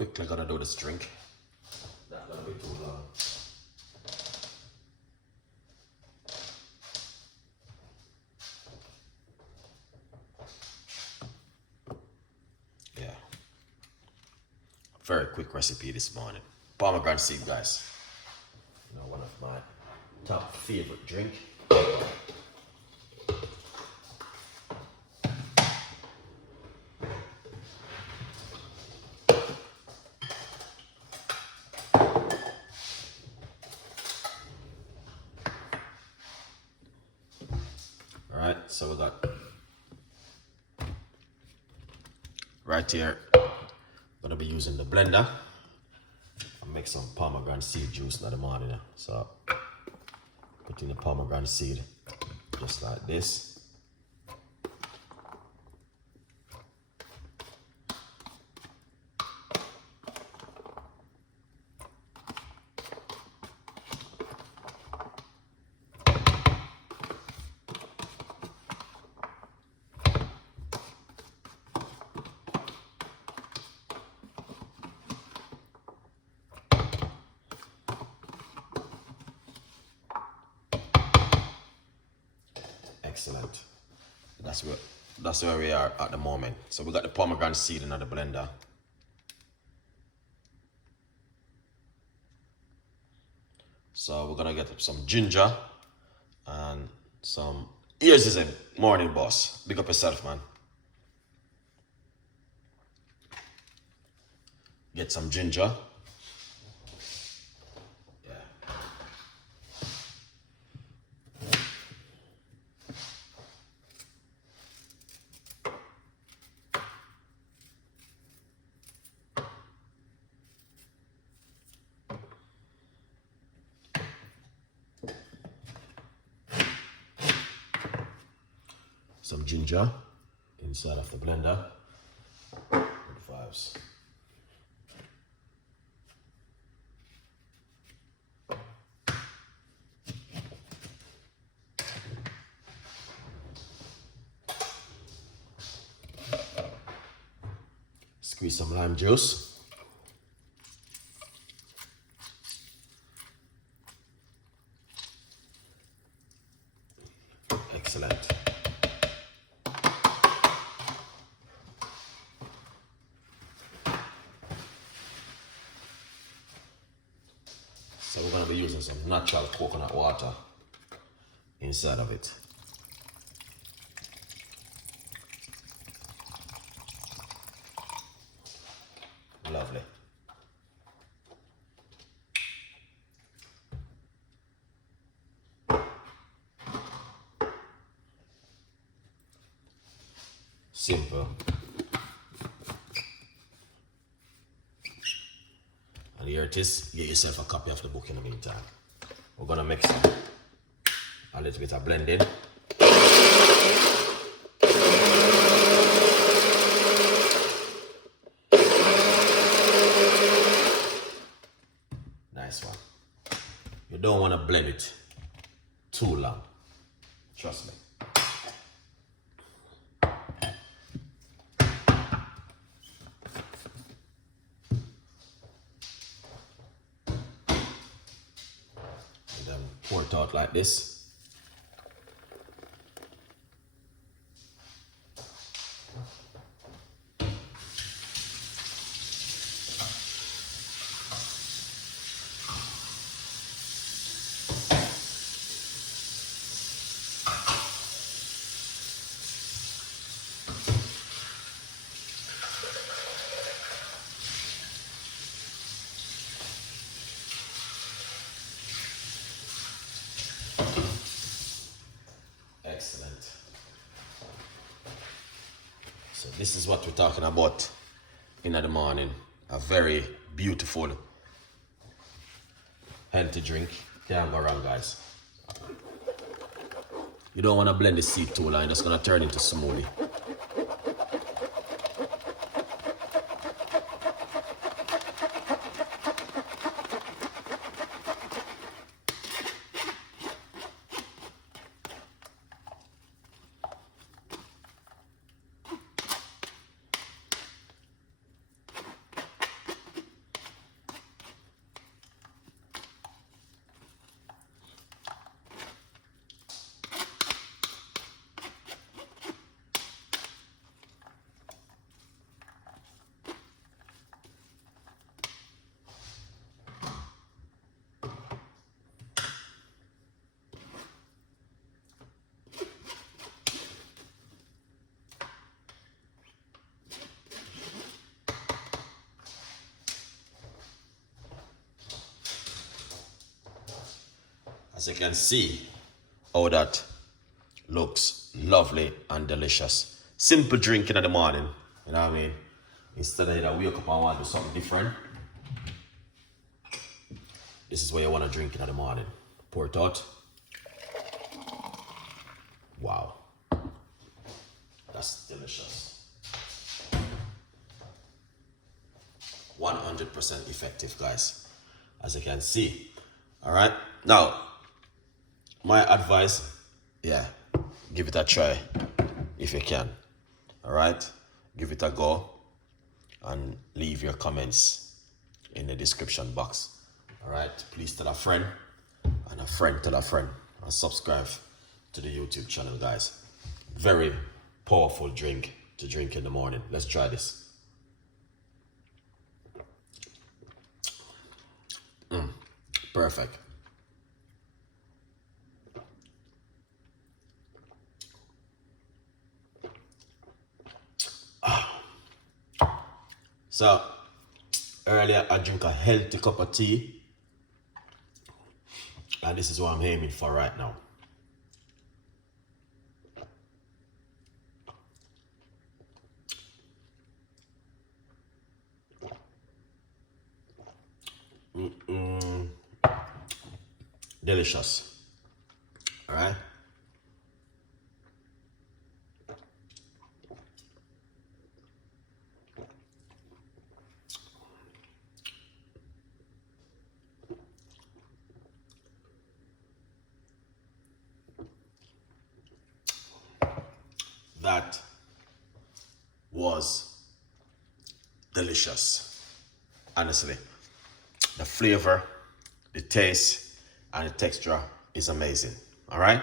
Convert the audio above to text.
quickly gonna do this drink. Not gonna be too long. Yeah. Very quick recipe this morning. Pomegranate seed, guys. You know, one of my top favorite drink. Alright, so we got right here, gonna be using the blender. I'll make some pomegranate seed juice in the morning. So put in the pomegranate seed just like this. Excellent. That's where we are at the moment. So we got the pomegranate seed in the blender. So we're gonna get some ginger and some. Here's his morning boss. Big up yourself, man. Get some ginger. Some ginger inside of the blender. Good vibes. Squeeze some lime juice. Excellent. So we're going to be using some natural coconut water inside of it. Lovely. Simple. And here it is. Get yourself a copy of the book in the meantime. We're gonna mix a little bit of blending. Nice one. You don't want to blend it too long. Trust me. Pour it out like this. Excellent. So this is what we're talking about in the morning. A very beautiful, healthy drink. Can't go wrong, guys. You don't want to blend the seed too long. It's going to turn into smoothie. As you can see, how that looks lovely and delicious. Simple drinking in the morning, you know what I mean? Instead of you wake up and want to do something different, this is what you want to drink in the morning. Pour it out. Wow. That's delicious. 100% effective, guys. As you can see. All right. Now, my advice, yeah, give it a try if you can. All right. Give it a go and leave your comments in the description box. All right. Please tell a friend and a friend tell a friend and subscribe to the YouTube channel, guys. Very powerful drink to drink in the morning. Let's try this. Perfect. So earlier I drink a healthy cup of tea, and this is what I'm aiming for right now. Delicious. All right. That was delicious. Honestly, the flavor, the taste, and the texture is amazing. All right.